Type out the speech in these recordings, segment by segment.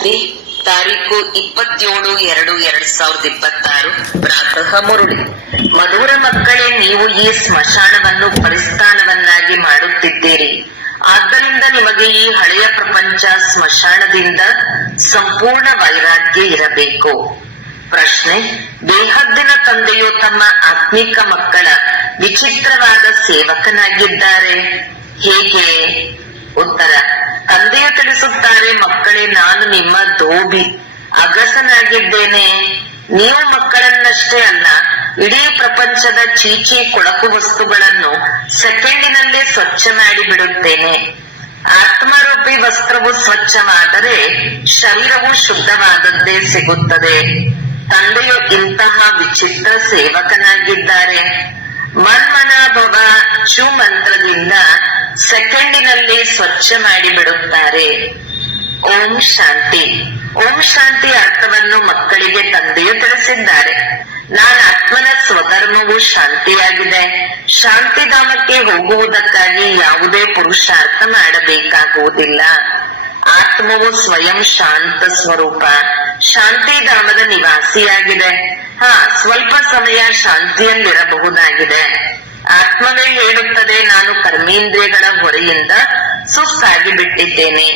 ಶಾಸ್ತ್ರಿ ತಾರೀಕು 27/2/2026 ಪ್ರಾತಃ ಮುರುಳಿ. ಮಧುರ ಮಕ್ಕಳೇ, ನೀವು ಈ ಸ್ಮಶಾನವನ್ನು ಪರಿಸ್ಥಾನವನ್ನಾಗಿ ಮಾಡುತ್ತಿದ್ದೀರಿ. ಆದ್ದರಿಂದ ನಿಮಗೆ ಈ ಹಳೆಯ ಪ್ರಪಂಚ ಸ್ಮಶಾನದಿಂದ ಸಂಪೂರ್ಣ ವೈರಾಗ್ಯ ಇರಬೇಕು. ಪ್ರಶ್ನೆ: ಬೇಹದ್ದಿನ ತಂದೆಯು ತಮ್ಮ ಆತ್ಮಿಕ ಮಕ್ಕಳ ವಿಚಿತ್ರವಾದ ಸೇವಕನಾಗಿದ್ದಾರೆ, ಹೇಗೆ? ಉತ್ತರ: ತಂದೆಯು ತಿಳಿಸುತ್ತಾರೆ, ಮಕ್ಕಳೇ, ನಾನು ನಿಮ್ಮ ಧೋಬಿ ಅಗಸನಾಗಿದ್ದೇನೆ. ನೀವು ಮಕ್ಕಳನ್ನಷ್ಟೇ ಅಲ್ಲ, ಇಡೀ ಪ್ರಪಂಚದ ಚೀಚಿ ಕೊಳಕು ವಸ್ತುಗಳನ್ನು ಸೆಕೆಂಡಿನಲ್ಲಿ ಸ್ವಚ್ಛ ಮಾಡಿ ಬಿಡುತ್ತೇನೆ. ಆತ್ಮರೂಪಿ ವಸ್ತ್ರವು ಸ್ವಚ್ಛವಾದರೆ ಶರೀರವು ಶುದ್ಧವಾದದ್ದೇ ಸಿಗುತ್ತದೆ. ತಂದೆಯು ಇಂತಹ ವಿಚಿತ್ರ ಸೇವಕನಾಗಿದ್ದಾರೆ. ಮನ್ಮನಾಭವ ಚು ಮಂತ್ರದಿಂದ ಸೆಕೆಂಡಿನಲ್ಲಿ ಸ್ವಚ್ಛ ಮಾಡಿಬಿಡುತ್ತಾರೆ. ಓಂ ಶಾಂತಿ. ಓಂ ಶಾಂತಿ ಅರ್ಥವನ್ನು ಮಕ್ಕಳಿಗೆ ತಂದೆಯು ತಿಳಿಸಿದ್ದಾರೆ. ನಾನು ಆತ್ಮನ ಸ್ವಧರ್ಮವು ಶಾಂತಿಯಾಗಿದೆ. ಶಾಂತಿಧಾಮಕ್ಕೆ ಹೋಗುವುದಕ್ಕಾಗಿ ಯಾವುದೇ ಪುರುಷಾರ್ಥ ಮಾಡಬೇಕಾಗುವುದಿಲ್ಲ. ಆತ್ಮವು ಸ್ವಯಂ ಶಾಂತ ಸ್ವರೂಪ, ಶಾಂತಿಧಾಮದ ನಿವಾಸಿಯಾಗಿದೆ. ಸ್ವಲ್ಪ ಸಮಯ ಶಾಂತಿಯಲ್ಲಿರಬಹುದಾಗಿದೆ. ಆತ್ಮವೇ ಹೇಳುತ್ತದೆ, ನಾನು ಕರ್ಮೇಂದ್ರಿಯಗಳ ಹೊರೆಯಿಂದ ಸುಸ್ತಾಗಿ ಬಿಟ್ಟಿದ್ದೇನೆ.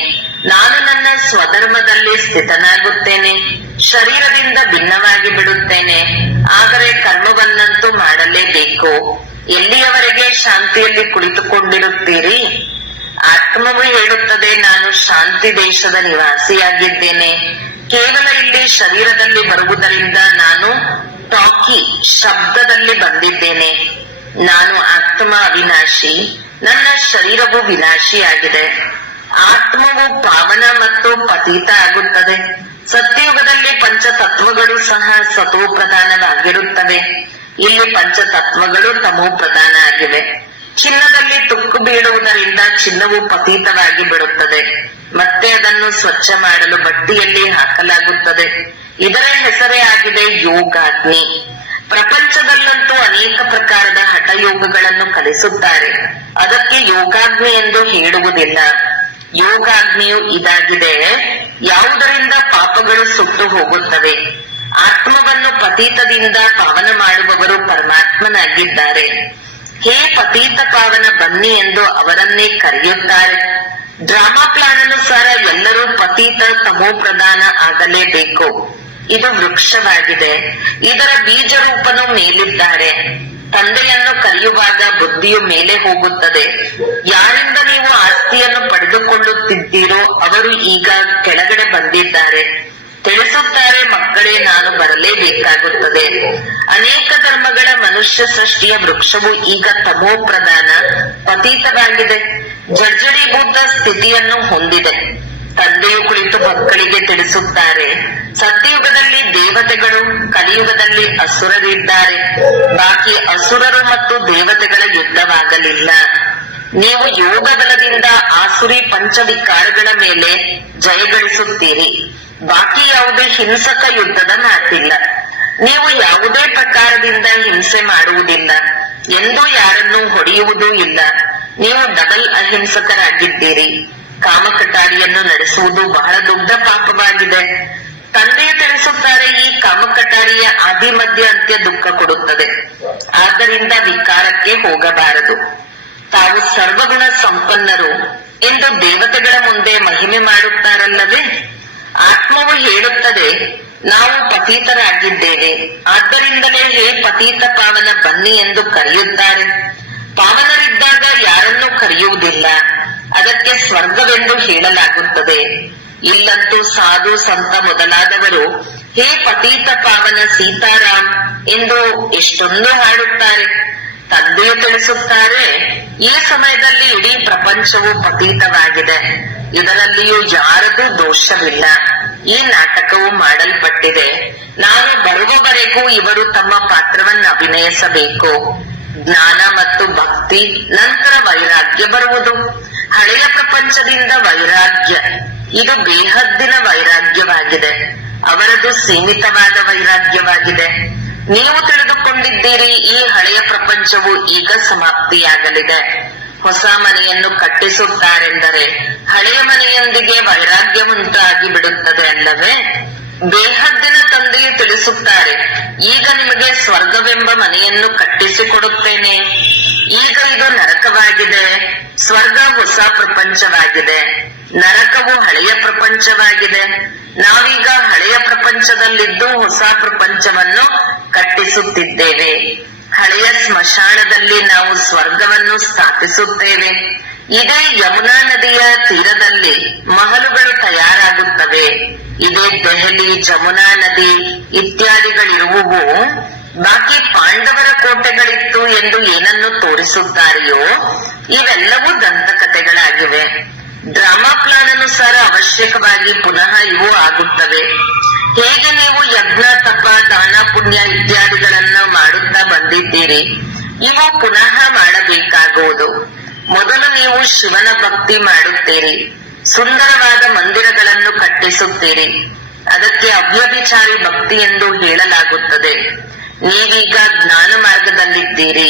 ನಾನು ನನ್ನ ಸ್ವಧರ್ಮದಲ್ಲಿ ಸ್ಥಿತನಾಗುತ್ತೇನೆ, ಶರೀರದಿಂದ ಭಿನ್ನವಾಗಿ ಬಿಡುತ್ತೇನೆ. ಆದರೆ ಕರ್ಮವನ್ನಂತೂ ಮಾಡಲೇಬೇಕು. ಎಲ್ಲಿಯವರೆಗೆ ಶಾಂತಿಯಲ್ಲಿ ಕುಳಿತುಕೊಂಡಿರುತ್ತೀರಿ? ಆತ್ಮವು ಹೇಳುತ್ತದೆ, ನಾನು ಶಾಂತಿ ದೇಶದ ನಿವಾಸಿಯಾಗಿದ್ದೇನೆ. ಕೇವಲ ಇಲ್ಲಿ ಶರೀರದಲ್ಲಿ ಬರುವುದರಿಂದ ನಾನು ಟಾಕಿ ಶಬ್ದದಲ್ಲಿ ಬಂದಿದ್ದೇನೆ. ನಾನು ಆತ್ಮ ಅವಿನಾಶಿ, ನನ್ನ ಶರೀರವು ವಿನಾಶಿಯಾಗಿದೆ. ಆತ್ಮವು ಪಾವನ ಮತ್ತು ಪತೀತ ಆಗುತ್ತದೆ. ಸತ್ಯಯುಗದಲ್ಲಿ ಪಂಚತತ್ವಗಳು ಸಹ ಸತೋ ಪ್ರಧಾನವಾಗಿರುತ್ತವೆ. ಇಲ್ಲಿ ಪಂಚತತ್ವಗಳು ತಮೋ ಪ್ರಧಾನ ಆಗಿವೆ. ಚಿನ್ನದಲ್ಲಿ ತುಕ್ಕು ಬೀಳುವುದರಿಂದ ಚಿನ್ನವು ಪತೀತವಾಗಿ ಬಿಡುತ್ತದೆ. ಮತ್ತೆ ಅದನ್ನು ಸ್ವಚ್ಛ ಮಾಡಲು ಬಟ್ಟಿಯಲ್ಲಿ ಹಾಕಲಾಗುತ್ತದೆ. ಇದರ ಹೆಸರೇ ಆಗಿದೆ ಯೋಗಾಗ್ನಿ. ಪ್ರಪಂಚದಲ್ಲಂತೂ ಅನೇಕ ಪ್ರಕಾರದ ಹಠಯೋಗಗಳನ್ನು ಕಲಿಸುತ್ತಾರೆ. ಅದಕ್ಕೆ ಯೋಗಾಗ್ನಿ ಎಂದು ಹೇಳುವುದಿಲ್ಲ. ಯೋಗಾಗ್ನಿಯು ಇದಾಗಿದೆ, ಯಾವುದರಿಂದ ಪಾಪಗಳು ಸುಟ್ಟು ಹೋಗುತ್ತವೆ. ಆತ್ಮವನ್ನು ಪತೀತದಿಂದ ಪಾವನ ಮಾಡುವವರು ಪರಮಾತ್ಮನಾಗಿದ್ದಾರೆ. ಹೇ ಪತೀತ ಪಾವನ, ಬನ್ನಿ ಎಂದು ಅವರನ್ನೇ ಕರೆಯುತ್ತಾರೆ. ಡ್ರಾಮಾ ಪ್ಲಾನ್ ಅನುಸಾರ ಎಲ್ಲರೂ ಪತೀತ ತಮೋ ಪ್ರಧಾನ ಆಗಲೇಬೇಕು. ಇದು ವೃಕ್ಷವಾಗಿದೆ. ಇದರ ಬೀಜ ರೂಪನು ಮೇಲಿದ್ದಾರೆ. ತಂದೆಯನ್ನು ಕರೆಯುವಾಗ ಬುದ್ಧಿಯು ಮೇಲೆ ಹೋಗುತ್ತದೆ. ಯಾರಿಂದ ನೀವು ಆಸ್ತಿಯನ್ನು ಪಡೆದುಕೊಳ್ಳುತ್ತಿದ್ದೀರೋ ಅವರು ಈಗ ಕೆಳಗಡೆ ಬಂದಿದ್ದಾರೆ. ತಿಳಿಸುತ್ತಾರೆ, ಮಕ್ಕಳೇ, ನಾನು ಬರಲೇಬೇಕಾಗುತ್ತದೆ. ಅನೇಕ ಧರ್ಮಗಳ ಮನುಷ್ಯ ಸೃಷ್ಟಿಯ ವೃಕ್ಷವು ಈಗ ತಮೋ ಪ್ರಧಾನ ಪತೀತವಾಗಿದೆ, ಜರ್ಜಡೀಭೂತ ಸ್ಥಿತಿಯನ್ನು ಹೊಂದಿದೆ. ತಂದೆಯು ಕುಳಿತು ಮಕ್ಕಳಿಗೆ ತಿಳಿಸುತ್ತಾರೆ, ಸತ್ಯಯುಗದಲ್ಲಿ ದೇವತೆಗಳು, ಕಲಿಯುಗದಲ್ಲಿ ಅಸುರರಿದ್ದಾರೆ. ಬಾಕಿ ಅಸುರರು ಮತ್ತು ದೇವತೆಗಳ ಯುದ್ಧವಾಗಲಿಲ್ಲ. ನೀವು ಯೋಗ ಬಲದಿಂದ ಆಸುರಿ ಪಂಚವಿಕಾರಗಳ ಮೇಲೆ ಜಯಗಳಿಸುತ್ತೀರಿ. ಬಾಕಿ ಯಾವುದೇ ಹಿಂಸಕ ಯುದ್ಧದ ಮಾತಿಲ್ಲ. ನೀವು ಯಾವುದೇ ಪ್ರಕಾರದಿಂದ ಹಿಂಸೆ ಮಾಡುವುದಿಲ್ಲ, ಎಂದೂ ಯಾರನ್ನೂ ಹೊಡೆಯುವುದೂ ಇಲ್ಲ. ನೀವು ಡಬಲ್ ಅಹಿಂಸಕರಾಗಿದ್ದೀರಿ. ಕಾಮಕಟಾರಿಯನ್ನು ನಡೆಸುವುದು ಬಹಳ ದೊಡ್ಡ ಪಾಪವಾಗಿದೆ. ತಂದೆಯು ತಿಳಿಸುತ್ತಾರೆ, ಈ ಕಾಮಕಟಾರಿಯ ಆದಿ ಮಧ್ಯ ಅಂತ್ಯ ದುಃಖ ಕೊಡುತ್ತದೆ. ಆದ್ದರಿಂದ ವಿಕಾರಕ್ಕೆ ಹೋಗಬಾರದು. ತಾವು ಸರ್ವಗುಣ ಸಂಪನ್ನರು ಎಂದು ದೇವತೆಗಳ ಮುಂದೆ ಮಹಿಮೆ ಮಾಡುತ್ತಾರಲ್ಲವೇ? ಆತ್ಮವು ಹೇಳುತ್ತದೆ, ನಾವು ಪತೀತರಾಗಿದ್ದೇವೆ. ಆದ್ದರಿಂದಲೇ ಹೇ ಪತೀತ ಪಾವನ, ಬನ್ನಿ ಎಂದು ಕರೆಯುತ್ತಾರೆ. ಪಾವನರಿದ್ದಾಗ ಯಾರನ್ನೂ ಕರೆಯುವುದಿಲ್ಲ. ಅದಕ್ಕೆ ಸ್ವರ್ಗವೆಂದು ಹೇಳಲಾಗುತ್ತದೆ. ಇಲ್ಲಂತೂ ಸಾಧು ಸಂತ ಮೊದಲಾದವರು ಹೇ ಪತೀತ ಪಾವನ ಸೀತಾರಾಮ್ ಎಂದು ಎಷ್ಟೊಂದು ಹಾಡುತ್ತಾರೆ. ತಂದೆಯು ತಿಳಿಸುತ್ತಾರೆ, ಈ ಸಮಯದಲ್ಲಿ ಇಡೀ ಪ್ರಪಂಚವು ಪತೀತವಾಗಿದೆ. ಇದರಲ್ಲಿಯೂ ಯಾರದೂ ದೋಷವಿಲ್ಲ. ಈ ನಾಟಕವು ಮಾಡಲ್ಪಟ್ಟಿದೆ. ನಾನು ಬರುವವರೆಗೂ ಇವರು ತಮ್ಮ ಪಾತ್ರವನ್ನು ಅಭಿನಯಿಸಬೇಕು. ಜ್ಞಾನ ಮತ್ತು ಭಕ್ತಿ, ನಂತರ ವೈರಾಗ್ಯ ಬರುವುದು. ಹಳೆಯ ಪ್ರಪಂಚದಿಂದ ವೈರಾಗ್ಯ, ಇದು ಬೇಹದ್ದಿನ ವೈರಾಗ್ಯವಾಗಿದೆ. ಅವರದು ಸೀಮಿತವಾದ ವೈರಾಗ್ಯವಾಗಿದೆ. ನೀವು ತಿಳಿದುಕೊಂಡಿದ್ದೀರಿ, ಈ ಹಳೆಯ ಪ್ರಪಂಚವು ಈಗ ಸಮಾಪ್ತಿಯಾಗಲಿದೆ. ಹೊಸ ಮನೆಯನ್ನು ಕಟ್ಟಿಸುತ್ತಾರೆಂದರೆ ಹಳೆಯ ಮನೆಯೊಂದಿಗೆ ವೈರಾಗ್ಯ ಉಂಟಾಗಿ ಬಿಡುತ್ತದೆ ಅಲ್ಲವೇ? ಬೇಹದ್ದಿನ ತಂದೆಯು ತಿಳಿಸುತ್ತಾರೆ, ಈಗ ನಿಮಗೆ ಸ್ವರ್ಗವೆಂಬ ಮನೆಯನ್ನು ಕಟ್ಟಿಸಿಕೊಡುತ್ತೇನೆ. ಈಗ ಇದು ನರಕವಾಗಿದೆ, ಸ್ವರ್ಗ ಹೊಸ ಪ್ರಪಂಚವಾಗಿದೆ, ನರಕವು ಹಳೆಯ ಪ್ರಪಂಚವಾಗಿದೆ. ನಾವೀಗ ಹಳೆಯ ಪ್ರಪಂಚದಲ್ಲಿದ್ದು ಹೊಸ ಪ್ರಪಂಚವನ್ನು ಕಟ್ಟಿಸುತ್ತಿದ್ದೇವೆ. ಹಳೆಯ ಸ್ಮಶಾನದಲ್ಲಿ ನಾವು ಸ್ವರ್ಗವನ್ನು ಸ್ಥಾಪಿಸುತ್ತೇವೆ. ಇದೇ ಯಮುನಾ ನದಿಯ ತೀರದಲ್ಲಿ ಮಹಲುಗಳು ತಯಾರಾಗುತ್ತವೆ. ಇದೇ ದೆಹಲಿ, ಜಮುನಾ ನದಿ ಇತ್ಯಾದಿಗಳಿರುವುವು. ಬಾಕಿ ಪಾಂಡವರ ಕೋಟೆಗಳಿತ್ತು ಎಂದು ಏನನ್ನು ತೋರಿಸುತ್ತಾರೆಯೋ ಇವೆಲ್ಲವೂ ದಂತಕಥೆಗಳಾಗಿವೆ. ಡ್ರಾಮಾ ಪ್ಲಾನ್ ಅನುಸಾರ ಅವಶ್ಯಕವಾಗಿ ಪುನಃ ಇವು ಆಗುತ್ತವೆ. ಹೇಗೆ ನೀವು ಯಜ್ಞ, ತಪ, ದಾನ, ಪುಣ್ಯ ಇತ್ಯಾದಿಗಳನ್ನು ಮಾಡುತ್ತಾ ಬಂದಿದ್ದೀರಿ, ಇವು ಪುನಃ ಮಾಡಬೇಕಾಗುವುದು. ಮೊದಲು ನೀವು ಶಿವನ ಭಕ್ತಿ ಮಾಡುತ್ತೀರಿ, ಸುಂದರವಾದ ಮಂದಿರಗಳನ್ನು ಕಟ್ಟಿಸುತ್ತೀರಿ. ಅದಕ್ಕೆ ಅವ್ಯಭಿಚಾರಿ ಭಕ್ತಿ ಎಂದು ಹೇಳಲಾಗುತ್ತದೆ. ನೀವೀಗ ಜ್ಞಾನ ಮಾರ್ಗದಲ್ಲಿದ್ದೀರಿ.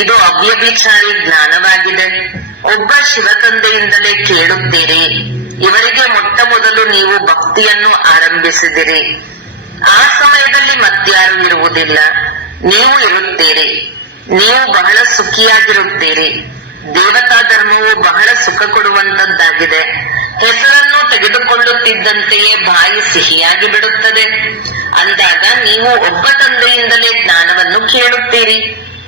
ಇದು ಅವ್ಯಭಿಚಾರಿ ಜ್ಞಾನವಾಗಿದೆ. ಒಬ್ಬ ಶಿವತಂದೆಯಿಂದಲೇ ಕೇಳುತ್ತೀರಿ. ಇವರಿಗೆ ಮೊಟ್ಟ ಮೊದಲು ನೀವು ಭಕ್ತಿಯನ್ನು ಆರಂಭಿಸಿದಿರಿ. ಆ ಸಮಯದಲ್ಲಿ ಮತ್ಯಾರು ಇರುವುದಿಲ್ಲ, ನೀವು ಇರುತ್ತೀರಿ. ನೀವು ಬಹಳ ಸುಖಿಯಾಗಿರುತ್ತೀರಿ. ದೇವತಾ ಧರ್ಮವು ಬಹಳ ಸುಖ ಕೊಡುವಂತದ್ದಾಗಿದೆ. ಹೆಸರನ್ನು ತೆಗೆದುಕೊಳ್ಳುತ್ತಿದ್ದಂತೆಯೇ ಬಾಯಿ ಸಿಹಿಯಾಗಿ ಬಿಡುತ್ತದೆ. ಅಂದಾಗ ನೀವು ಒಬ್ಬ ತಂದೆಯಿಂದಲೇ ಜ್ಞಾನವನ್ನು ಕೇಳುತ್ತೀರಿ.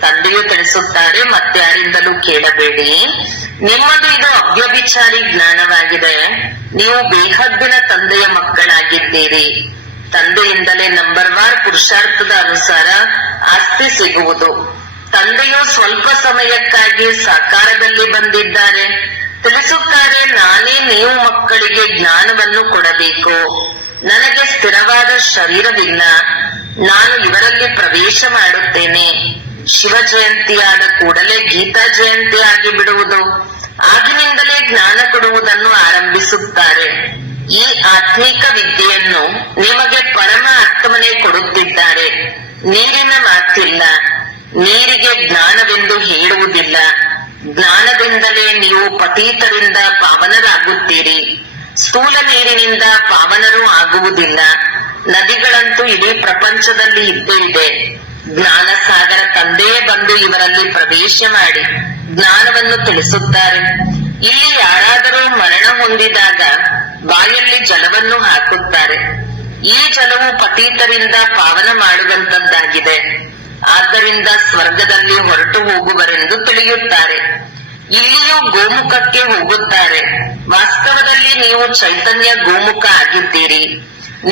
ತಂದೆಯು ತಿಳಿಸುತ್ತಾರೆ, ಮತ್ಯಾರಿಂದಲೂ ಕೇಳಬೇಡಿ. ನಿಮ್ಮದು ಇದು ಅವ್ಯಭಿಚಾರಿ ಜ್ಞಾನವಾಗಿದೆ. ನೀವು ಬೇಹದ್ದಿನ ತಂದೆಯ ಮಕ್ಕಳಾಗಿದ್ದೀರಿ. ತಂದೆಯಿಂದಲೇ ನಂಬರ್ವಾರ್ ಪುರುಷಾರ್ಥದ ಅನುಸಾರ ಆಸ್ತಿ ಸಿಗುವುದು. ತಂದೆಯು ಸ್ವಲ್ಪ ಸಮಯಕ್ಕಾಗಿ ಸಾಕಾರದಲ್ಲಿ ಬಂದಿದ್ದಾರೆ. ತಿಳಿಸುತ್ತಾರೆ, ನಾನೇ ನೀವು ಮಕ್ಕಳಿಗೆ ಜ್ಞಾನವನ್ನು ಕೊಡಬೇಕು. ನನಗೆ ಸ್ಥಿರವಾದ ಶರೀರವಿಲ್ಲ. ನಾನು ಇವರಲ್ಲಿ ಪ್ರವೇಶ ಮಾಡುತ್ತೇನೆ. ಶಿವ ಜಯಂತಿಯಾದ ಕೂಡಲೇ ಗೀತಾ ಜಯಂತಿ ಆಗಿ ಬಿಡುವುದು. ಆಗಿನಿಂದಲೇ ಜ್ಞಾನ ಕೊಡುವುದನ್ನು ಆರಂಭಿಸುತ್ತಾರೆ. ಈ ಆತ್ಮೀಕ ವಿದ್ಯೆಯನ್ನು ನಿಮಗೆ ಪರಮ ಆತ್ಮನೇ ಕೊಡುತ್ತಿದ್ದಾರೆ. ನೀರಿನ ಮಾತಿಲ್ಲ. ನೀರಿಗೆ ಜ್ಞಾನವೆಂದು ಹೇಳುವುದಿಲ್ಲ. ಜ್ಞಾನದಿಂದಲೇ ನೀವು ಪತೀತರಿಂದ ಪಾವನರಾಗುತ್ತೀರಿ. ಸ್ಥೂಲ ನೀರಿನಿಂದ ಪಾವನರೂ ಆಗುವುದಿಲ್ಲ. ನದಿಗಳಂತೂ ಇಡೀ ಪ್ರಪಂಚದಲ್ಲಿ ಇದ್ದೇ ಇದೆ. ಜ್ಞಾನ ಸಾಗರ ತಂದೆಯೇ ಬಂದು ಇವರಲ್ಲಿ ಪ್ರವೇಶ ಮಾಡಿ ಜ್ಞಾನವನ್ನು ತಿಳಿಸುತ್ತಾರೆ. ಇಲ್ಲಿ ಯಾರಾದರೂ ಮರಣ ಹೊಂದಿದಾಗ ಬಾಯಲ್ಲಿ ಜಲವನ್ನು ಹಾಕುತ್ತಾರೆ. ಈ ಜಲವು ಪತೀತರಿಂದ ಪಾವನ ಮಾಡುವಂತದ್ದಾಗಿದೆ. ಆದ್ದರಿಂದ ಸ್ವರ್ಗದಲ್ಲಿ ಹೊರಟು ಹೋಗುವರೆಂದು ತಿಳಿಯುತ್ತಾರೆ. ಇಲ್ಲಿಯೂ ಗೋಮುಖಕ್ಕೆ ಹೋಗುತ್ತಾರೆ. ವಾಸ್ತವದಲ್ಲಿ ನೀವು ಚೈತನ್ಯ ಗೋಮುಖ ಆಗಿದ್ದೀರಿ.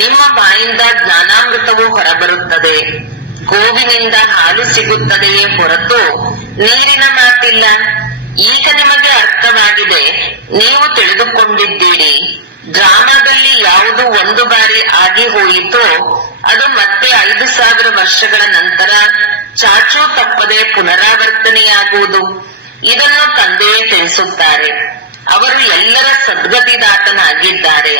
ನಿಮ್ಮ ಬಾಯಿಂದ ಜ್ಞಾನಾಮೃತವು ಹೊರಬರುತ್ತದೆ. ಗೋವಿನಿಂದ ಹಾಲು ಸಿಗುತ್ತದೆಯೇ ಹೊರತು ನೀರಿನ ಮಾತಿಲ್ಲ. ಈಗ ನಿಮಗೆ ಅರ್ಥವಾಗಿದೆ. ನೀವು ತಿಳಿದುಕೊಂಡಿದ್ದೀರಿ. ಡ್ರಾಮಾದಲ್ಲಿ ಯಾವುದು ಒಂದು ಬಾರಿ ಆಗಿ ಹೋಯಿತೋ ಅದು ಮತ್ತೆ 5,000 ವರ್ಷಗಳ ನಂತರ ಚಾಚೂ ತಪ್ಪದೆ ಪುನರಾವರ್ತನೆಯಾಗುವುದು. ಇದನ್ನು ತಂದೆಯೇ ತಿಳಿಸುತ್ತಾರೆ. ಅವರು ಎಲ್ಲರ ಸದ್ಗತಿದಾತನಾಗಿದ್ದಾರೆ.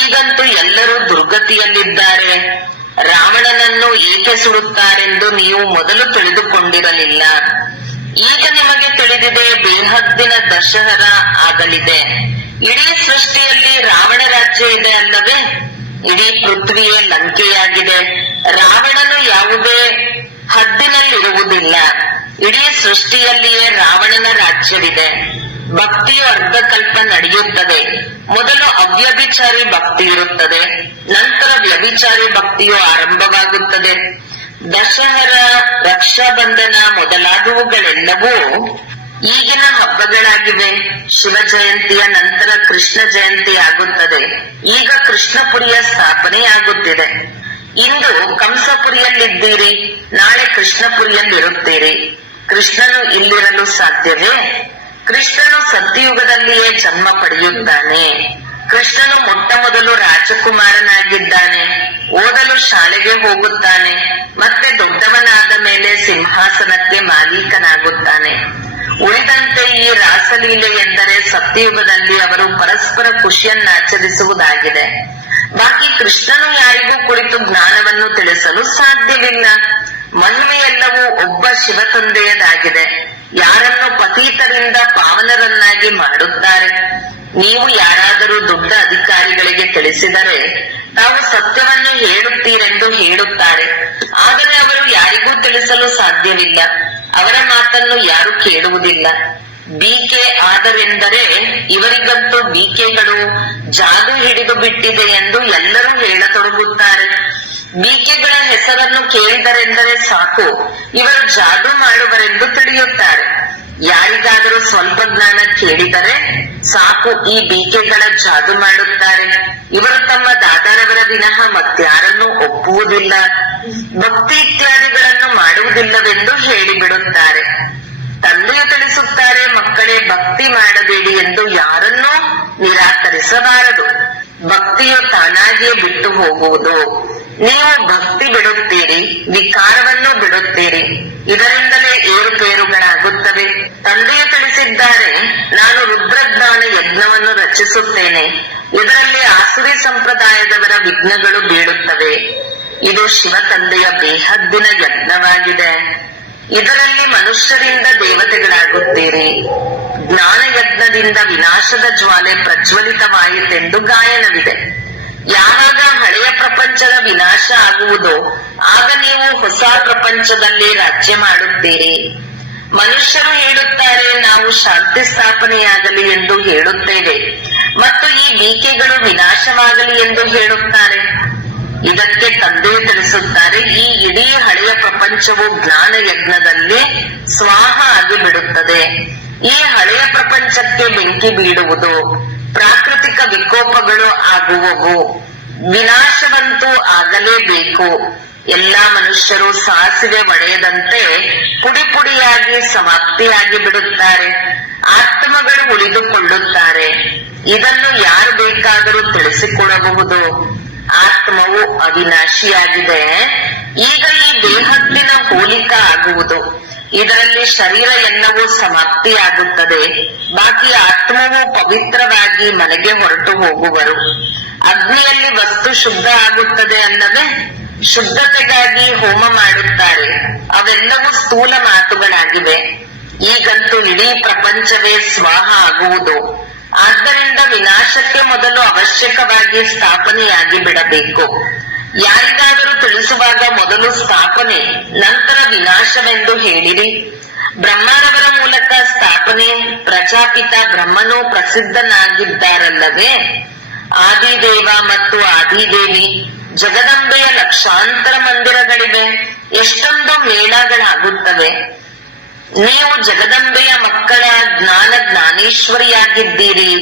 ಈಗಂತೂ ಎಲ್ಲರೂ ದುರ್ಗತಿಯಲ್ಲಿದ್ದಾರೆ. ರಾವಣನನ್ನು ಏಕೆ ಸುಡುತ್ತಾರೆಂದು ನೀವು ಮೊದಲು ತಿಳಿದುಕೊಂಡಿರಲಿಲ್ಲ. ಈಗ ನಿಮಗೆ ತಿಳಿದಿದೆ. ಬೇಹದ್ದಿನ ದಶಹರ ಆಗಲಿದೆ. ಇಡೀ ಸೃಷ್ಟಿಯಲ್ಲಿ ರಾವಣ ರಾಜ್ಯ ಇದೆ ಅಲ್ಲವೇ? ಇಡೀ ಪೃಥ್ವಿಯೇ ಲಂಕೆಯಾಗಿದೆ. ರಾವಣನು ಯಾವುದೇ ಹದ್ದಿನಲ್ಲಿರುವುದಿಲ್ಲ. ಇಡೀ ಸೃಷ್ಟಿಯಲ್ಲಿಯೇ ರಾವಣನ ರಾಜ್ಯವಿದೆ. ಭಕ್ತಿಯು ಅರ್ಧಕಲ್ಪ ನಡೆಯುತ್ತದೆ. ಮೊದಲು ಅವ್ಯಭಿಚಾರಿ ಭಕ್ತಿ ಇರುತ್ತದೆ, ನಂತರ ವ್ಯಭಿಚಾರಿ ಭಕ್ತಿಯು ಆರಂಭವಾಗುತ್ತದೆ. ದಶಹರ, ರಕ್ಷಾಬಂಧನ ಮೊದಲಾದವುಗಳೆಲ್ಲವೂ ಈಗಿನ ಹಬ್ಬಗಳಾಗಿವೆ. ಶಿವ ಜಯಂತಿಯ ನಂತರ ಕೃಷ್ಣ ಜಯಂತಿ ಆಗುತ್ತದೆ. ಈಗ ಕೃಷ್ಣಪುರಿಯ ಸ್ಥಾಪನೆಯಾಗುತ್ತಿದೆ. ಇಂದು ಕಂಸಪುರಿಯಲ್ಲಿದ್ದೀರಿ, ನಾಳೆ ಕೃಷ್ಣಪುರಿಯಲ್ಲಿರುತ್ತೀರಿ. ಕೃಷ್ಣನು ಇಲ್ಲಿರಲು ಸಾಧ್ಯವೇ? ಕೃಷ್ಣನು ಸತ್ಯಯುಗದಲ್ಲಿಯೇ ಜನ್ಮ ಪಡೆಯುತ್ತಾನೆ. ಕೃಷ್ಣನು ಮೊಟ್ಟ ಮೊದಲು ರಾಜಕುಮಾರನಾಗಿದ್ದಾನೆ. ಓದಲು ಶಾಲೆಗೆ ಹೋಗುತ್ತಾನೆ. ಮತ್ತೆ ದೊಡ್ಡವನಾದ ಮೇಲೆ ಸಿಂಹಾಸನಕ್ಕೆ ಮಾಲೀಕನಾಗುತ್ತಾನೆ. ಉಳಿದಂತೆ ಈ ರಾಸಲೀಲೆ ಎಂದರೆ ಸತ್ಯಯುಗದಲ್ಲಿ ಅವರು ಪರಸ್ಪರ ಖುಷಿಯನ್ನಾಚರಿಸುವುದಾಗಿದೆ. ಬಾಕಿ ಕೃಷ್ಣನು ಯಾರಿಗೂ ಕುರಿತು ಜ್ಞಾನವನ್ನು ತಿಳಿಸಲು ಸಾಧ್ಯವಿಲ್ಲ. ಮಹಿಮೆಯೆಲ್ಲವೂ ಒಬ್ಬ ಶಿವತಂದೆಯದಾಗಿದೆ. ಯಾರನ್ನು ಪತೀತರಿಂದ ಪಾವನರನ್ನಾಗಿ ಮಾಡುತ್ತಾರೆ. ನೀವು ಯಾರಾದರೂ ದೊಡ್ಡ ಅಧಿಕಾರಿಗಳಿಗೆ ತಿಳಿಸಿದರೆ ತಾವು ಸತ್ಯವನ್ನು ಹೇಳುತ್ತೀರೆಂದು ಹೇಳುತ್ತಾರೆ. ಆದರೆ ಅವರು ಯಾರಿಗೂ ತಿಳಿಸಲು ಸಾಧ್ಯವಿಲ್ಲ. ಅವರ ಮಾತನ್ನು ಯಾರು ಕೇಳುವುದಿಲ್ಲ. ಬೀಕೆ ಆದರೆಂದರೆ ಇವರಿಗಂತೂ ಬೀಕೆಗಳು ಜಾದು ಹಿಡಿದು ಬಿಟ್ಟಿದೆ ಎಂದು ಎಲ್ಲರೂ ಹೇಳತೊಡಗುತ್ತಾರೆ. ಬೀಕೆಗಳ ಹೆಸರನ್ನು ಕೇಳಿದರೆಂದರೆ ಸಾಕು, ಇವರು ಜಾದು ಮಾಡುವರೆಂದು ತಿಳಿಯುತ್ತಾರೆ. ಯಾರಿಗಾದರೂ ಸ್ವಲ್ಪ ಜ್ಞಾನ ಕೇಳಿದರೆ ಸಾಕು, ಈ ಬೀಕೆಗಳ ಜಾದು ಮಾಡುತ್ತಾರೆ, ಇವರು ತಮ್ಮ ದಾದಾರವರ ವಿನಃ ಮತ್ಯಾರನ್ನೂ ಒಪ್ಪುವುದಿಲ್ಲ, ಭಕ್ತಿ ಇತ್ಯಾದಿಗಳನ್ನು ಮಾಡುವುದಿಲ್ಲವೆಂದು ಹೇಳಿಬಿಡುತ್ತಾರೆ. ತಂದೆಯು ತಿಳಿಸುತ್ತಾರೆ, ಮಕ್ಕಳೇ, ಭಕ್ತಿ ಮಾಡಬೇಡಿ ಎಂದು ಯಾರನ್ನೂ ನಿರಾಕರಿಸಬಾರದು. ಭಕ್ತಿಯು ತಾನಾಗಿಯೇ ಬಿಟ್ಟು ಹೋಗುವುದು. ನೀವು ಭಕ್ತಿ ಬಿಡುತ್ತೀರಿ, ವಿಕಾರವನ್ನು ಬಿಡುತ್ತೀರಿ. ಇದರಿಂದಲೇ ಏರುಪೇರುಗಳಾಗುತ್ತವೆ. ತಂದೆಯು ತಿಳಿಸಿದ್ದಾರೆ, ನಾನು ರುದ್ರಜ್ಞಾನ ಯಜ್ಞವನ್ನು ರಚಿಸುತ್ತೇನೆ. ಇದರಲ್ಲಿ ಆಸುರಿ ಸಂಪ್ರದಾಯದವರ ವಿಘ್ನಗಳು ಬೀಳುತ್ತವೆ. ಇದು ಶಿವ ತಂದೆಯ ಬೇಹದ್ದಿನ ಯಜ್ಞವಾಗಿದೆ. ಇದರಲ್ಲಿ ಮನುಷ್ಯರಿಂದ ದೇವತೆಗಳಾಗುತ್ತೀರಿ. ಜ್ಞಾನ ಯಜ್ಞದಿಂದ ವಿನಾಶದ ಜ್ವಾಲೆ ಪ್ರಜ್ವಲಿತವಾಯಿತೆಂದು ಗಾಯನವಿದೆ. ಯಾವಾಗ ಹಳೆಯ ಪ್ರಪಂಚದ ವಿನಾಶ ಆಗುವುದೋ ಆಗ ನೀವು ಹೊಸ ಪ್ರಪಂಚದಲ್ಲಿ ರಾಜ್ಯ ಮಾಡುತ್ತೀರಿ. ಮನುಷ್ಯರು ಹೇಳುತ್ತಾರೆ, ನಾವು ಶಾಂತಿ ಸ್ಥಾಪನೆಯಾಗಲಿ ಎಂದು ಹೇಳುತ್ತೇವೆ, ಮತ್ತು ಈ ಬೀಕೆಗಳು ವಿನಾಶವಾಗಲಿ ಎಂದು ಹೇಳುತ್ತಾರೆ. ಇದಕ್ಕೆ ತಂದೆಯು ತಿಳಿಸುತ್ತಾರೆ, ಈ ಇಡೀ ಹಳೆಯ ಪ್ರಪಂಚವು ಜ್ಞಾನ ಯಜ್ಞದಲ್ಲಿ ಸ್ವಾಹ ಆಗಿ ಬಿಡುತ್ತದೆ. ಈ ಹಳೆಯ ಪ್ರಪಂಚಕ್ಕೆ ಬೆಂಕಿ ಬೀಳುವುದು, ಪ್ರಾಕೃತಿಕ ವಿಕೋಪಗಳು ಆಗುವವು, ವಿನಾಶವಂತೂ ಆಗಲೇಬೇಕು. ಎಲ್ಲಾ ಮನುಷ್ಯರು ಸಾಸಿವೆ ಒಡೆಯದಂತೆ ಪುಡಿ ಪುಡಿಯಾಗಿ ಸಮಾಪ್ತಿಯಾಗಿ ಬಿಡುತ್ತಾರೆ. ಆತ್ಮಗಳು ಉಳಿದುಕೊಳ್ಳುತ್ತಾರೆ. ಇದನ್ನು ಯಾರು ಬೇಕಾದರೂ ತಿಳಿಸಿಕೊಡಬಹುದು. ಆತ್ಮವು ಅವಿನಾಶಿಯಾಗಿದೆ. ಈಗ ಈ ದೇಹತ್ತಿನ ಹೋಲಿಕ ಆಗುವುದು. ಇದರಲ್ಲಿ ಶರೀರ ಎಲ್ಲವೂ ಸಮಾಪ್ತಿಯಾಗುತ್ತದೆ. ಬಾಕಿ ಆತ್ಮವು ಪವಿತ್ರವಾಗಿ ಮನೆಗೆ ಹೊರಟು ಹೋಗುವರು. ಅಗ್ನಿಯಲ್ಲಿ ವಸ್ತು ಶುದ್ಧ ಆಗುತ್ತದೆ ಅಲ್ಲವೇ? ಶುದ್ಧತೆಗಾಗಿ ಹೋಮ ಮಾಡುತ್ತಾರೆ. ಅವೆಲ್ಲವೂ ಸ್ಥೂಲ ಮಾತುಗಳಾಗಿವೆ. ಈಗಂತೂ ಇಡೀ ಪ್ರಪಂಚವೇ ಸ್ವಾಹ ಆಗುವುದು. ಆದ್ದರಿಂದ ವಿನಾಶಕ್ಕೆ ಮೊದಲು ಅವಶ್ಯಕವಾಗಿ ಸ್ಥಾಪನೆಯಾಗಿ ಬಿಡಬೇಕು. ಯಾರಿಗಾದರೂ ತಿಳಿಸುವಾಗ ಮೊದಲು ಸ್ಥಾಪನೆ, ನಂತರ ವಿನಾಶವೆಂದು ಹೇಳಿರಿ. ಬ್ರಹ್ಮರವರ ಮೂಲಕ ಸ್ಥಾಪನೆ, ಪ್ರಜಾಪಿತ ಬ್ರಹ್ಮನು ಪ್ರಸಿದ್ಧನಾಗಿದ್ದಾರಲ್ಲವೇ? ಆದಿದೇವ ಮತ್ತು ಆದಿದೇವಿ, ಜಗದಂಬೆಯ ಲಕ್ಷಾಂತರ ಮಂದಿರಗಳಿವೆ. ಎಷ್ಟೊಂದು ಮೇಳಗಳಾಗುತ್ತವೆ. ನೀವು ಜಗದಂಬೆಯ ಮಕ್ಕಳ ಜ್ಞಾನೇಶ್ವರಿಯಾಗಿದ್ದೀರಿ.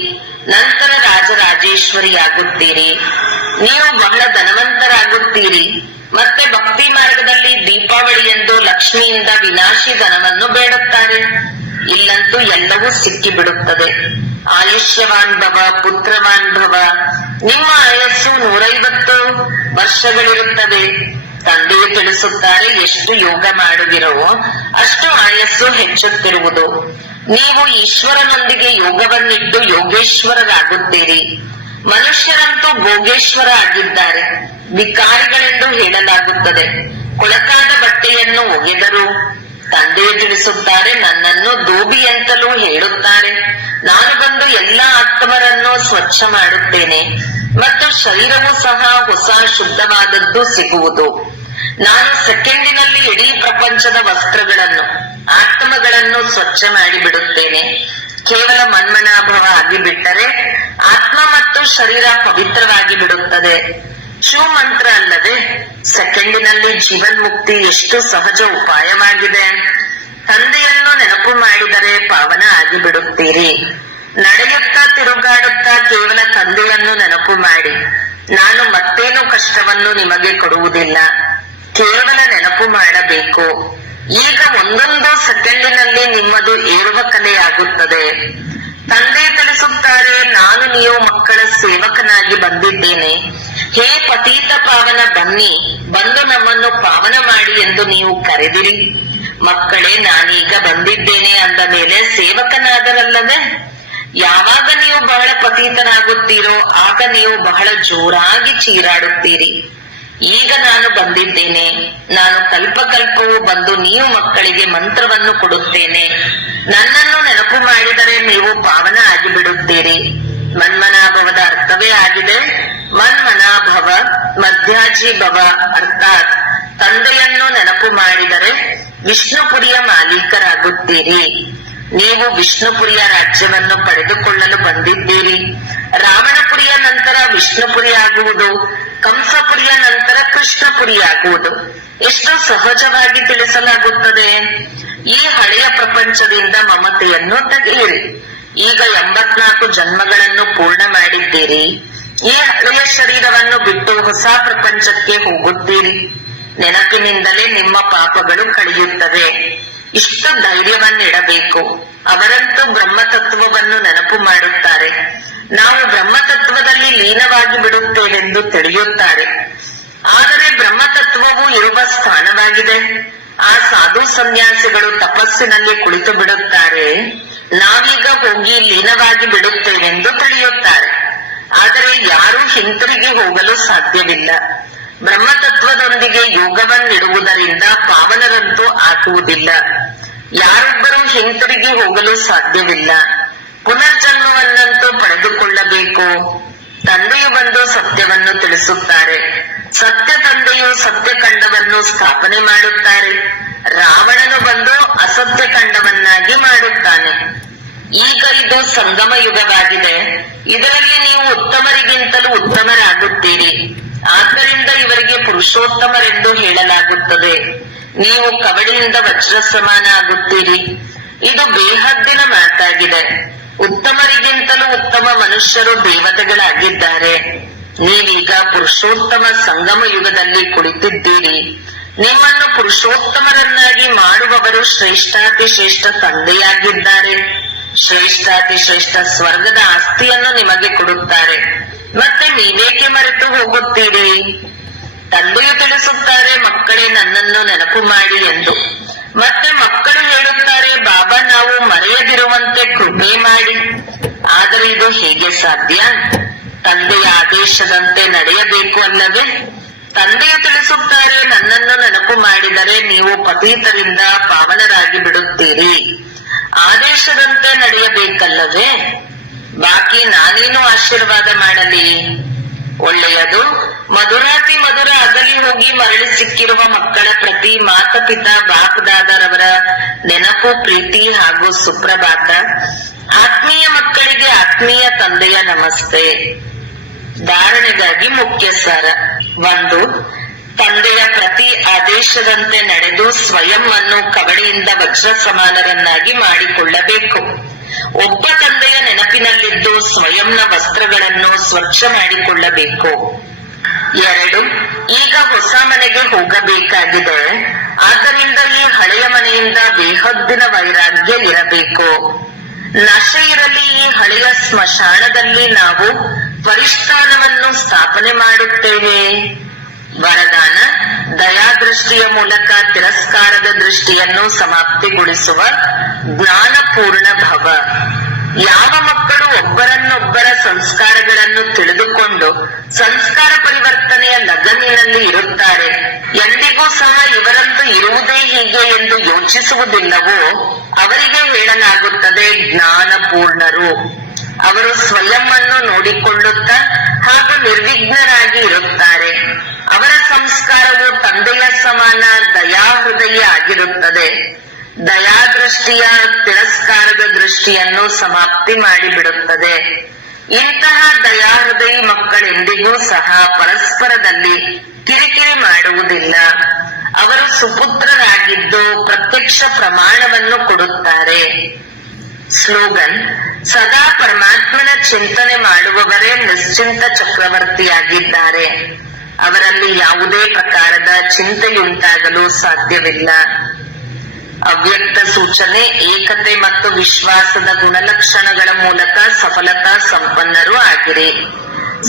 ನಂತರ ರಾಜರಾಜೇಶ್ವರಿಯಾಗುತ್ತೀರಿ. ನೀವು ಬಹಳ ಧನವಂತರಾಗುತ್ತೀರಿ. ಮತ್ತೆ ಭಕ್ತಿ ಮಾರ್ಗದಲ್ಲಿ ದೀಪಾವಳಿ ಎಂದು ಲಕ್ಷ್ಮಿಯಿಂದ ವಿನಾಶಿ ಧನವನ್ನು ಬೇಡುತ್ತಾರೆ. ಇಲ್ಲಂತೂ ಎಲ್ಲವೂ ಸಿಕ್ಕಿಬಿಡುತ್ತದೆ. ಆಯುಷ್ಯವಾನ್ ಭವ, ಪುತ್ರವಾನ್ ಭವ. ನಿಮ್ಮ ಆಯಸ್ಸು 150 ವರ್ಷಗಳಿರುತ್ತದೆ. ತಂದೆಯು ತಿಳಿಸುತ್ತಾರೆ, ಎಷ್ಟು ಯೋಗ ಮಾಡುವಿರೋ ಅಷ್ಟು ಆಯಸ್ಸು ಹೆಚ್ಚುತ್ತಿರುವುದು. ನೀವು ಈಶ್ವರನೊಂದಿಗೆ ಯೋಗವನ್ನಿಟ್ಟು ಯೋಗೇಶ್ವರರಾಗುತ್ತೀರಿ. ಮನುಷ್ಯರಂತೂ ಭೋಗೇಶ್ವರ ಆಗಿದ್ದಾರೆ. ವಿಕಾರಿಗಳೆಂದು ಹೇಳಲಾಗುತ್ತದೆ. ಕೊಳಕಾದ ಬಟ್ಟೆಯನ್ನು ಒಗೆದರು. ತಂದೆಯು ತಿಳಿಸುತ್ತಾರೆ, ನನ್ನನ್ನು ಧೋಬಿ ಅಂತಲೂ ಹೇಳುತ್ತಾರೆ. ನಾನು ಬಂದು ಎಲ್ಲ ಆತ್ಮರನ್ನು ಸ್ವಚ್ಛ ಮಾಡುತ್ತೇನೆ ಮತ್ತು ಶರೀರವೂ ಸಹ ಹೊಸ ಶುದ್ಧವಾದದ್ದು ಸಿಗುವುದು. ನಾನು ಸೆಕೆಂಡಿನಲ್ಲಿ ಇಡೀ ಪ್ರಪಂಚದ ವಸ್ತ್ರಗಳನ್ನು, ಆತ್ಮಗಳನ್ನು ಸ್ವಚ್ಛ ಮಾಡಿಬಿಡುತ್ತೇನೆ. ಕೇವಲ ಮನ್ಮನಾಭವ ಆಗಿಬಿಟ್ಟರೆ ಆತ್ಮ ಮತ್ತು ಶರೀರ ಪವಿತ್ರವಾಗಿ ಬಿಡುತ್ತದೆ. ಶೂ ಮಂತ್ರ ಅಲ್ಲದೆ ಸೆಕೆಂಡಿನಲ್ಲಿ ಜೀವನ್ ಮುಕ್ತಿ ಎಷ್ಟು ಸಹಜ ಉಪಾಯವಾಗಿದೆ. ತಂದೆಯನ್ನು ನೆನಪು ಮಾಡಿದರೆ ಪಾವನ ಆಗಿಬಿಡುತ್ತೀರಿ. ನಡೆಯುತ್ತಾ ತಿರುಗಾಡುತ್ತಾ ಕೇವಲ ತಂದೆಯನ್ನು ನೆನಪು ಮಾಡಿ. ನಾನು ಮತ್ತೇನು ಕಷ್ಟವನ್ನು ನಿಮಗೆ ಕೊಡುವುದಿಲ್ಲ, ಕೇವಲ ನೆನಪು ಮಾಡಬೇಕು. ಈಗ ಒಂದೊಂದು ಸೆಕೆಂಡಿನಲ್ಲಿ ನಿಮ್ಮದು ಏರುವ ಕಲೆಯಾಗುತ್ತದೆ. ತಂದೆ ತಿಳಿಸುತ್ತಾರೆ, ನಾನು ನೀವು ಮಕ್ಕಳ ಸೇವಕನಾಗಿ ಬಂದಿದ್ದೇನೆ. ಹೇ ಪತೀತ ಪಾವನ, ಬನ್ನಿ, ಬಂದು ನಮ್ಮನ್ನು ಪಾವನ ಮಾಡಿ ಎಂದು ನೀವು ಕರೆದಿರಿ. ಮಕ್ಕಳೇ, ನಾನೀಗ ಬಂದಿದ್ದೇನೆ ಅಂದ ಮೇಲೆ ಸೇವಕನಾದರಲ್ಲವೇ? ಯಾವಾಗ ನೀವು ಬಹಳ ಪತೀತನಾಗುತ್ತೀರೋ ಆಗ ನೀವು ಬಹಳ ಜೋರಾಗಿ ಚೀರಾಡುತ್ತೀರಿ. ಈಗ ನಾನು ಬಂದಿದ್ದೇನೆ. ನಾನು ಕಲ್ಪಕಲ್ಪವೂ ಬಂದು ನೀವು ಮಕ್ಕಳಿಗೆ ಮಂತ್ರವನ್ನು ಕೊಡುತ್ತೇನೆ. ನನ್ನನ್ನು ನೆನಪು ಮಾಡಿದರೆ ನೀವು ಪಾವನ ಆಗಿಬಿಡುತ್ತೀರಿ. ಮನ್ಮನಾಭವದ ಅರ್ಥವೇ ಆಗಿದೆ ಮನ್ಮನಾಭವ ಮಧ್ಯಾಜಿ ಭವ, ಅರ್ಥಾತ್ ತಂದೆಯನ್ನು ನೆನಪು ಮಾಡಿದರೆ ವಿಷ್ಣುಪುರಿಯ ಮಾಲೀಕರಾಗುತ್ತೀರಿ. ನೀವು ವಿಷ್ಣುಪುರಿಯ ರಾಜ್ಯವನ್ನು ಪಡೆದುಕೊಳ್ಳಲು ಬಂದಿದ್ದೀರಿ. ರಾವಣಪುರಿಯ ನಂತರ ವಿಷ್ಣುಪುರಿ ಆಗುವುದು, ಕಂಸಪುರಿಯ ನಂತರ ಕೃಷ್ಣಪುರಿ ಆಗುವುದು ಎಷ್ಟು ಸಹಜವಾಗಿ ತಿಳಿಸಲಾಗುತ್ತದೆ. ಈ ಹಳೆಯ ಪ್ರಪಂಚದಿಂದ ಮಮತೆಯನ್ನು ತೆಗೆಯಿರಿ. ಈಗ 84 ಜನ್ಮಗಳನ್ನು ಪೂರ್ಣ ಮಾಡಿದ್ದೀರಿ. ಈ ಹಳೆಯ ಶರೀರವನ್ನು ಬಿಟ್ಟು ಹೊಸ ಪ್ರಪಂಚಕ್ಕೆ ಹೋಗುತ್ತೀರಿ. ನೆನಪಿನಿಂದಲೇ ನಿಮ್ಮ ಪಾಪಗಳು ಕಳೆಯುತ್ತವೆ. ಇಷ್ಟು ಧೈರ್ಯವನ್ನಿಡಬೇಕು. ಅವರಂತೂ ಬ್ರಹ್ಮತತ್ವವನ್ನು ನೆನಪು ಮಾಡುತ್ತಾರೆ. ನಾವು ಬ್ರಹ್ಮತತ್ವದಲ್ಲಿ ಲೀನವಾಗಿ ಬಿಡುತ್ತೇವೆಂದು ತಿಳಿಯುತ್ತಾರೆ. ಆದರೆ ಬ್ರಹ್ಮತತ್ವವು ಇರುವ ಸ್ಥಾನವಾಗಿದೆ. ಆ ಸಾಧು ಸನ್ಯಾಸಿಗಳು ತಪಸ್ಸಿನಲ್ಲಿ ಕುಳಿತು ಬಿಡುತ್ತಾರೆ. ನಾವೀಗ ಹೋಗಿ ಲೀನವಾಗಿ ಬಿಡುತ್ತೇವೆಂದು ತಿಳಿಯುತ್ತಾರೆ. ಆದರೆ ಯಾರೂ ಹಿಂತಿರುಗಿ ಹೋಗಲು ಸಾಧ್ಯವಿಲ್ಲ. ಬ್ರಹ್ಮತತ್ವದೊಂದಿಗೆ ಯೋಗವನ್ನಿಡುವುದರಿಂದ ಪಾವನರಂತೂ ಆಗುವುದಿಲ್ಲ. ಯಾರೊಬ್ಬರೂ ಹಿಂತಿರುಗಿ ಹೋಗಲು ಸಾಧ್ಯವಿಲ್ಲ. ಪುನರ್ಜನ್ಮವನ್ನಂತೂ ಪಡೆದುಕೊಳ್ಳಬೇಕು. ತಂದೆಯು ಬಂದು ಸತ್ಯವನ್ನು ತಿಳಿಸುತ್ತಾರೆ. ಸತ್ಯ ತಂದೆಯು ಸತ್ಯಖಂಡವನ್ನು ಸ್ಥಾಪನೆ ಮಾಡುತ್ತಾರೆ. ರಾವಣನು ಬಂದು ಅಸತ್ಯ ಖಂಡವನ್ನಾಗಿ ಮಾಡುತ್ತಾನೆ. ಈಗ ಇದು ಸಂಗಮ ಯುಗವಾಗಿದೆ. ಇದರಲ್ಲಿ ನೀವು ಉತ್ತಮರಿಗಿಂತಲೂ ಉತ್ತಮರಾಗುತ್ತೀರಿ. ಆದ್ದರಿಂದ ಇವರಿಗೆ ಪುರುಷೋತ್ತಮರೆಂದು ಹೇಳಲಾಗುತ್ತದೆ. ನೀವು ಕವಡಿಯಿಂದ ವಜ್ರ ಸಮಾನ ಆಗುತ್ತೀರಿ. ಇದು ಬೇಹದ್ದಿನ ಮಾತಾಗಿದೆ. ಉತ್ತಮರಿಗಿಂತಲೂ ಉತ್ತಮ ಮನುಷ್ಯರು ದೇವತೆಗಳಾಗಿದ್ದಾರೆ. ನೀವೀಗ ಪುರುಷೋತ್ತಮ ಸಂಗಮ ಯುಗದಲ್ಲಿ ಕುಳಿತಿದ್ದೀರಿ. ನಿಮ್ಮನ್ನು ಪುರುಷೋತ್ತಮರನ್ನಾಗಿ ಮಾಡುವವರು ಶ್ರೇಷ್ಠಾತಿ ಶ್ರೇಷ್ಠ ತಂದೆಯಾಗಿದ್ದಾರೆ. ಶ್ರೇಷ್ಠಾತಿ ಶ್ರೇಷ್ಠ ಸ್ವರ್ಗದ ಆಸ್ತಿಯನ್ನು ನಿಮಗೆ ಕೊಡುತ್ತಾರೆ. ಮತ್ತೆ ನೀವೇಕೆ ಮರೆತು ಹೋಗುತ್ತೀರಿ? ತಂದೆಯು ತಿಳಿಸುತ್ತಾರೆ, ಮಕ್ಕಳೇ ನನ್ನನ್ನು ನೆನಪು ಮಾಡಿ ಎಂದು. ಮತ್ತೆ ಮಕ್ಕಳು ಹೇಳುತ್ತಾರೆ, ಬಾಬಾ ನಾವು ಮರೆಯದಿರುವಂತೆ ಕೃಪೆ ಮಾಡಿ. ಆದರೆ ಇದು ಹೇಗೆ ಸಾಧ್ಯ? ತಂದೆಯ ಆದೇಶದಂತೆ ನಡೆಯಬೇಕು ಅಲ್ಲವೇ? ತಂದೆಯು ತಿಳಿಸುತ್ತಾರೆ, ನನ್ನನ್ನು ನೆನಪು ಮಾಡಿದರೆ ನೀವು ಪತೀತರಿಂದ ಪಾವನರಾಗಿ ಬಿಡುತ್ತೀರಿ. ಆದೇಶದಂತೆ ನಡೆಯಬೇಕಲ್ಲವೇ? ಬಾಕಿ ನಾನೇನು ಆಶೀರ್ವಾದ ಮಾಡಲಿ? ಒಳ್ಳೆಯದು. ಮಧುರಾತಿ ಮಧುರ ಅಗಲಿ ಹೋಗಿ ಮರಳಿ ಸಿಕ್ಕಿರುವ ಮಕ್ಕಳ ಪ್ರತಿ ಮಾತಪಿತಾ ಬಾಪ್ದಾದರವರ ನೆನಪು, ಪ್ರೀತಿ ಹಾಗೂ ಸುಪ್ರಭಾತ. ಆತ್ಮೀಯ ಮಕ್ಕಳಿಗೆ ಆತ್ಮೀಯ ತಂದೆಯ ನಮಸ್ತೆ. ಧಾರಣೆಗಾಗಿ ಮುಖ್ಯ ಸಾರ. 1. ತಂದೆಯ ಪ್ರತಿ ಆದೇಶದಂತೆ ನಡೆದು ಸ್ವಯಂ ಅನ್ನು ಕವಡೆಯಿಂದ ವಜ್ರ ಸಮಾನರನ್ನಾಗಿ ಮಾಡಿಕೊಳ್ಳಬೇಕು. ಒಬ್ಬ ತಂದೆಯ ನೆನಪಿನಲ್ಲಿದ್ದು ಸ್ವಯಂನ ವಸ್ತ್ರಗಳನ್ನು ಸ್ವಚ್ಛ ಮಾಡಿಕೊಳ್ಳಬೇಕು. 2. ಈಗ ಹೊಸ ಮನೆಗೆ ಹೋಗಬೇಕಾಗಿದೆ. ಆದ್ದರಿಂದ ಈ ಹಳೆಯ ಮನೆಯಿಂದ ಬೇಹದ್ದಿನ ವೈರಾಗ್ಯ ಇರಬೇಕು. ನಶೆ ಇರಲಿ. ಈ ಹಳೆಯ ಸ್ಮಶಾನದಲ್ಲಿ ನಾವು ಪರಿಷ್ಠಾನವನ್ನು ಸ್ಥಾಪನೆ ಮಾಡುತ್ತೇವೆ. ವರದಾನ: ದಯಾದೃಷ್ಟಿಯ ಮೂಲಕ ತಿರಸ್ಕಾರದ ದೃಷ್ಟಿಯನ್ನು ಸಮಾಪ್ತಿಗೊಳಿಸುವ ಜ್ಞಾನಪೂರ್ಣ ಭವ. ಯಾವ ಮಕ್ಕಳು ಒಬ್ಬರನ್ನೊಬ್ಬರ ಸಂಸ್ಕಾರಗಳನ್ನು ತಿಳಿದುಕೊಂಡು ಸಂಸ್ಕಾರ ಪರಿವರ್ತನೆಯ ಲಗನಿನಲ್ಲಿ ಇರುತ್ತಾರೆ, ಎಂದಿಗೂ ಸಹ ಇವರಂತೂ ಇರುವುದೇ ಹೀಗೆ ಎಂದು ಯೋಚಿಸುವುದಿಲ್ಲವೋ ಅವರಿಗೆ ಹೇಳಲಾಗುತ್ತದೆ ಜ್ಞಾನಪೂರ್ಣರು. ಅವರು ಸ್ವಯಂ ಅನ್ನು ನೋಡಿಕೊಳ್ಳುತ್ತಾ ಹಾಗೂ ನಿರ್ವಿಘ್ನರಾಗಿ ಇರುತ್ತಾರೆ. ಅವರ ಸಂಸ್ಕಾರವು ತಂದೆಯ ಸಮಾನ ದಯಾಹೃದಯ ಆಗಿರುತ್ತದೆ. ದಯಾದೃಷ್ಟಿಯ ತಿರಸ್ಕಾರದ ದೃಷ್ಟಿಯನ್ನು ಸಮಾಪ್ತಿ ಮಾಡಿಬಿಡುತ್ತದೆ. ಇಂತಹ ದಯಾಹೃದಯ ಮಕ್ಕಳೆಂದಿಗೂ ಸಹ ಪರಸ್ಪರದಲ್ಲಿ ಕಿರಿಕಿರಿ ಮಾಡುವುದಿಲ್ಲ. ಅವರು ಸುಪುತ್ರರಾಗಿದ್ದು ಪ್ರತ್ಯಕ್ಷ ಪ್ರಮಾಣವನ್ನು ಕೊಡುತ್ತಾರೆ. ಸ್ಲೋಗನ್: ಸದಾ ಪರಮಾತ್ಮನ ಚಿಂತನೆ ಮಾಡುವವರೇ ನಿಶ್ಚಿಂತ ಚಕ್ರವರ್ತಿಯಾಗಿದ್ದಾರೆ. ಅವರಲ್ಲಿ ಯಾವುದೇ ಪ್ರಕಾರದ ಚಿಂತೆಯುಂಟಾಗಲು ಸಾಧ್ಯವಿಲ್ಲ. ಅವ್ಯಕ್ತ ಸೂಚನೆ: ಏಕತೆ ಮತ್ತು ವಿಶ್ವಾಸದ ಗುಣಲಕ್ಷಣಗಳ ಮೂಲಕ ಸಫಲತಾ ಸಂಪನ್ನರು ಆಗಿರಿ.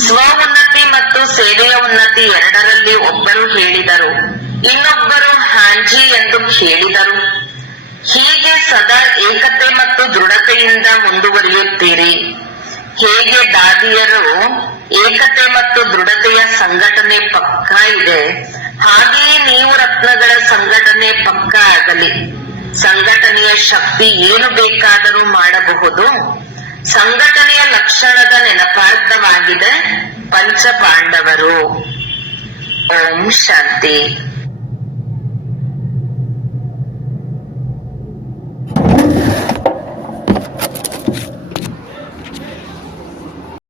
ಸ್ವ ಉನ್ನತಿ ಮತ್ತು ಸೇವೆಯ ಉನ್ನತಿ ಎರಡರಲ್ಲಿ ಒಬ್ಬರು ಹೇಳಿದರು, ಇನ್ನೊಬ್ಬರು ಹಾಂಜಿ ಎಂದು ಹೇಳಿದರು. ಹೀಗೆ ಸದಾ ಏಕತೆ ಮತ್ತು ದೃಢತೆಯಿಂದ ಮುಂದುವರಿಯುತ್ತೀರಿ. ಹೇಗೆ ದಾದಿಯರು ಏಕತೆ ಮತ್ತು ದೃಢತೆಯ ಸಂಘಟನೆ ಪಕ್ಕಾ ಇದೆ. ಹಾಗೆಯೇ ನೀವು ರತ್ನಗಳ ಸಂಘಟನೆ ಪಕ್ಕಾ ಆಗಲಿ. ಸಂಘಟನೆಯ ಶಕ್ತಿ ಏನು ಬೇಕಾದರೂ ಮಾಡಬಹುದು. ಸಂಘಟನೆಯ ಲಕ್ಷಣದ ನೆನಪಾರ್ಥವಾಗಿದೆ ಪಂಚ ಪಾಂಡವರು. ಓಂ ಶಾಂತಿ.